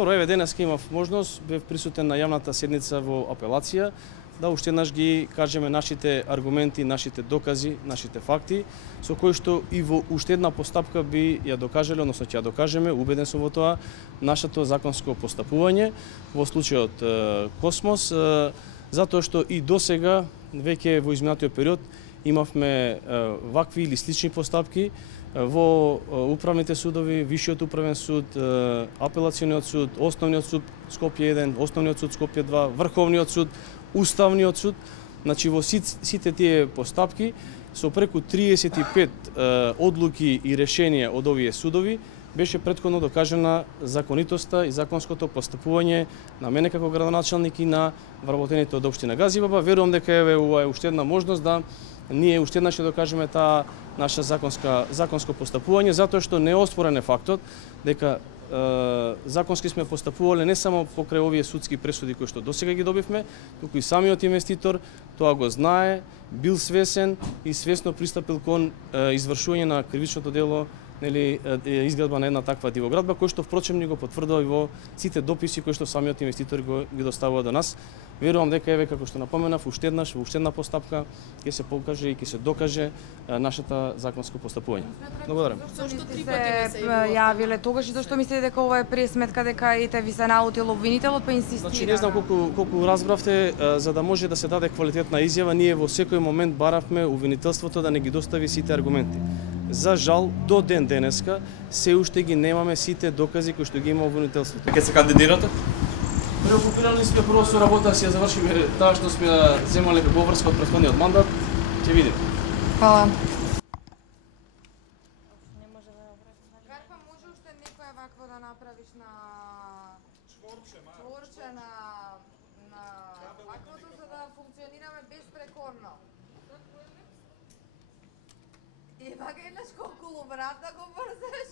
Второ, еве денеска имав можност, бев присутен на јавната седница во апелација, да уште еднаш ги кажеме нашите аргументи, нашите докази, нашите факти, со кои што и во уште една постапка би ја докажале, односно ќе ја докажеме, убеден сум во тоа, нашето законско постапување во случајот Космос, затоа што и досега, веќе во изминатиот период, имавме вакви или слични постапки во управните судови, Висшиот управен суд, Апелациониот суд, Основниот суд Скопје 1, Основниот суд Скопје 2, Врховниот суд, Уставниот суд. Значи во сите тие постапки со преку 35 одлуки и решенија од овие судови беше претходно докажана законитоста и законското постапување на мене како градоначалник и на вработените од општина Газибаба. Верувам дека еве ова е уште една можност да ние уште еднаш ќе докажеме таа наша законско постапување, затоа што неоспорен е фактот дека законски сме постапувале не само покрај овие судски пресуди кои што досега ги добивме, туку и самиот инвеститор тоа го знае, бил свесен и свесно пристапил кон извршување на кривичното дело, нели, изградба на една таква дивоградба, кој што впрочем ни го потврдува и во сите дописи кои што самиот инвеститор ги доставува до нас. Верувам дека еве како што напоменав уште еднаш во уште една постапка ќе се покаже и ќе се докаже нашата законско постапување. Благодарам. Зошто три пати не се јавиле тогаш и зашто мислите дека ова е пресметка, дека ете ви се наутил обвинителот па инсистира? Значи не знам колку разбравте, за да може да се даде квалитетна изјава, ние во секој момент баравме обвинителството да не ги достави сите аргументи. За жал, до ден денеска се уште ги немаме сите докази кои што ги има обвинителството. Ќе се кандидирате? Преокупирани сме прво со работа, си ја завршиме таа што сме ја земале како обврска од претходниот мандат. Ќе видиме. Хвала. Каква може уште некоја вакво да направиш на чворче на ваквото за да функционираме безпрекорно? Вака еднаш колку врат да го брзеш,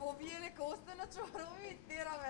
овие нека остана чворови и тераме